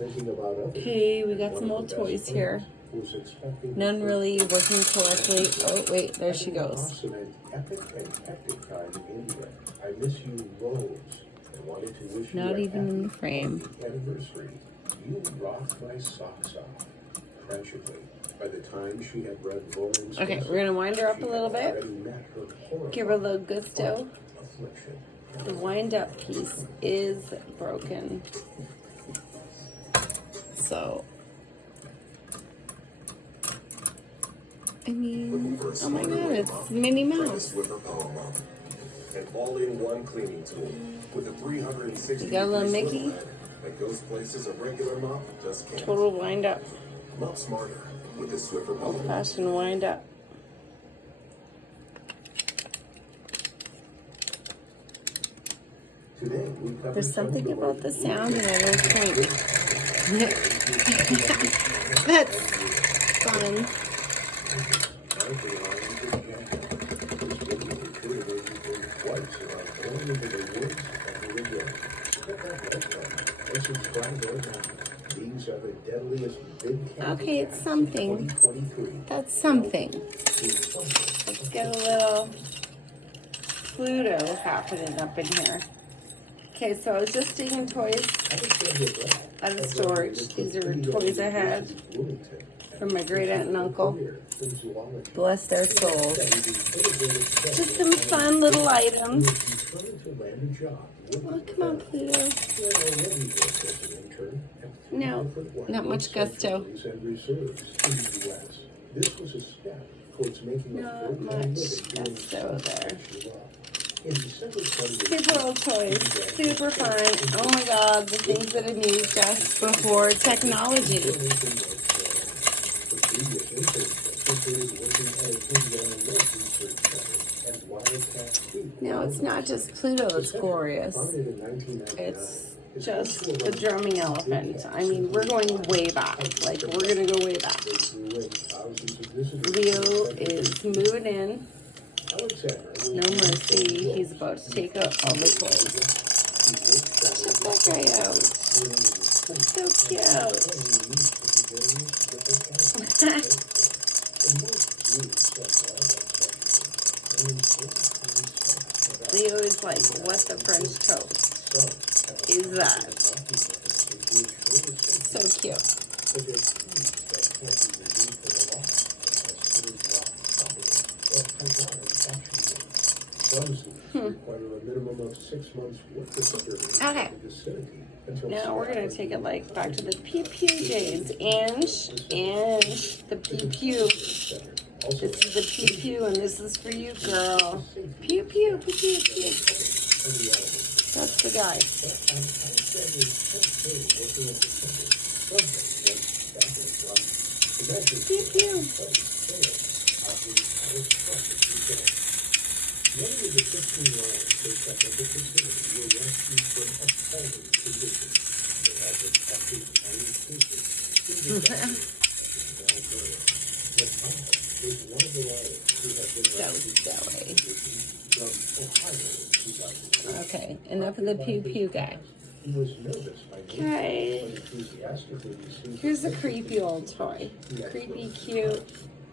Okay, we got some old toys here. None really working correctly. Oh, wait, there she goes. Not even in the frame. Okay, we're gonna wind her up a little bit. Give her a little gusto. The wind up piece is broken. So, I mean, oh my god, it's Minnie Mouse. An all-in-one cleaning tool with a 360 You got a little Mickey. that goes places a regular mop just can't. Total wind up. Mop smarter with the Swiffer Power. Old-fashioned wind up. There's something about the sound and I don't point. That's fun. Okay, it's something. That's something. Let's get a little Pluto happening up in here. Okay, so I was just digging toys out of storage. These are toys I had from my great aunt and uncle. Bless their souls. Just some fun little items. Oh, come on, Pluto. No, not much gusto. Not much gusto there. Super old toys, super fun. Oh my god, the things that amused us before technology. Now it's not just Pluto that's glorious. It's just the drumming elephant. I mean, we're going way back. Like, we're gonna go way back. Leo is moving in. No mercy. He's about to take out all the toys. Check that guy out. So cute. Leo is like, what the French toast is that? So cute. Okay. Now we're gonna take it like back to the pew pew days. Ange, the pew pew. This is the pew pew, and this is for you, girl. Pew pew pew pew pew. That's the guy. Pew pew. Okay, enough of the pew pew guy. Okay, here's a creepy old toy. Creepy, cute,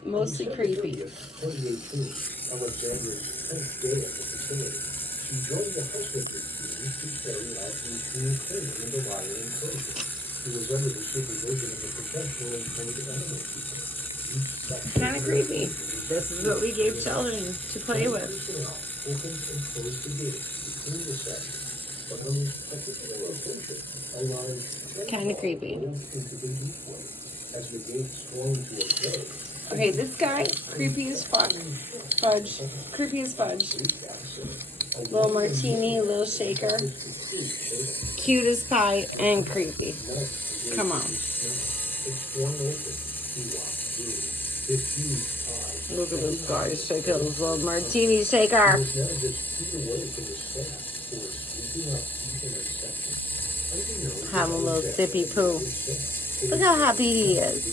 mostly creepy. Kind of creepy. This is what we gave children to play with. Kind of creepy. Okay, this guy, creepy as fuck. Fudge. Creepy as fudge. Little martini, little shaker. Cute as pie and creepy. Come on. Look at this guy shaking his little martini shaker. Have a little sippy poo. Look how happy he is.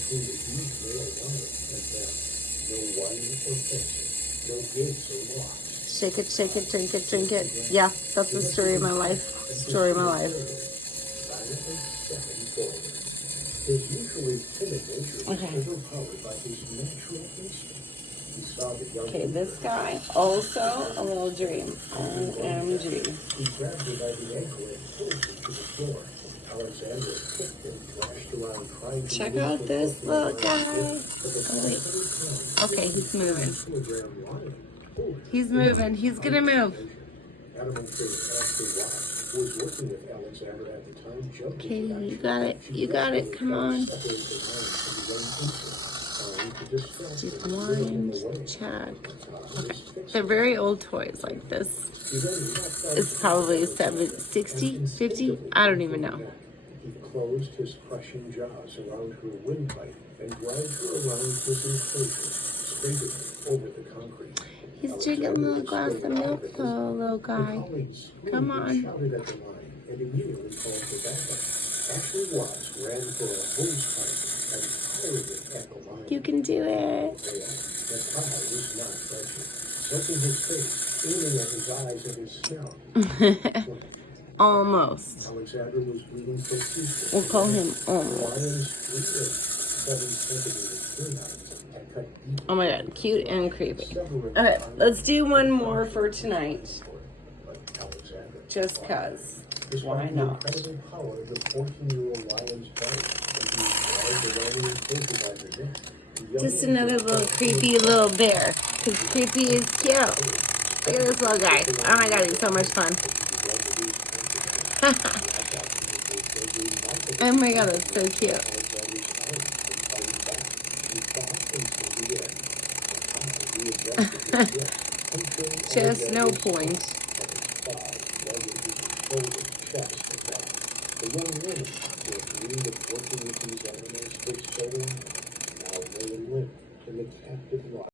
Shake it, drink it, drink it. Yeah, that's the story of my life. Story of my life. His usually timid nature was Okay. overpowered by his natural instinct. He saw the young Okay, this guy, also a little dream. OMG. He grabbed her by the ankle and pulled her to the floor. Alexandra kicked and thrashed around trying to Check release out her this from the little lion's guy. grip, but the Oh, wait. 500-pound, Okay, he's moving. 2-kilogram lion pulled her. He's moving. He's gonna move. Animal trainer Ashley Watts, who was working with Alexandra at the time, jumped Okay, into you action. got it. She You got it. rapidly Come tried to on. separate the lion from the young infant, trying to distract Deep him and get him in lines, the way. check. He Okay. was fixed. They're very old toys like this. He then knocked out It's probably 60, 50? I don't even know. He closed his crushing jaws around her windpipe and dragged her around his enclosure, scraping her over the concrete. He's drinking a little glass of milk though, little guy. Come on. Shouted at the line and immediately called for backup. Ashley Watts ran for a hose pipe and fired it at the lion. You can do it. The tie was not flinching, soaking his face, aiming at his eyes and his snout. Almost. Alexandra was bleeding profusely. We'll call him The almost. lion's 7 centimeter canines had cut deep. Oh my god, cute and creepy. Several Okay, let's do one more for tonight. but Alexandra Just cause. Despite Why the not? incredible power of the 14-year-old lion's bite, and being dragged around the enclosure by her neck, the young Just another little creepy little bear. Cause creepy is cute. Look at this little guy. Oh my god, he's so much fun. Oh my god, that's so cute. Just no point. The young women who agreed of working with these animals for so long now lay and live in the captive life.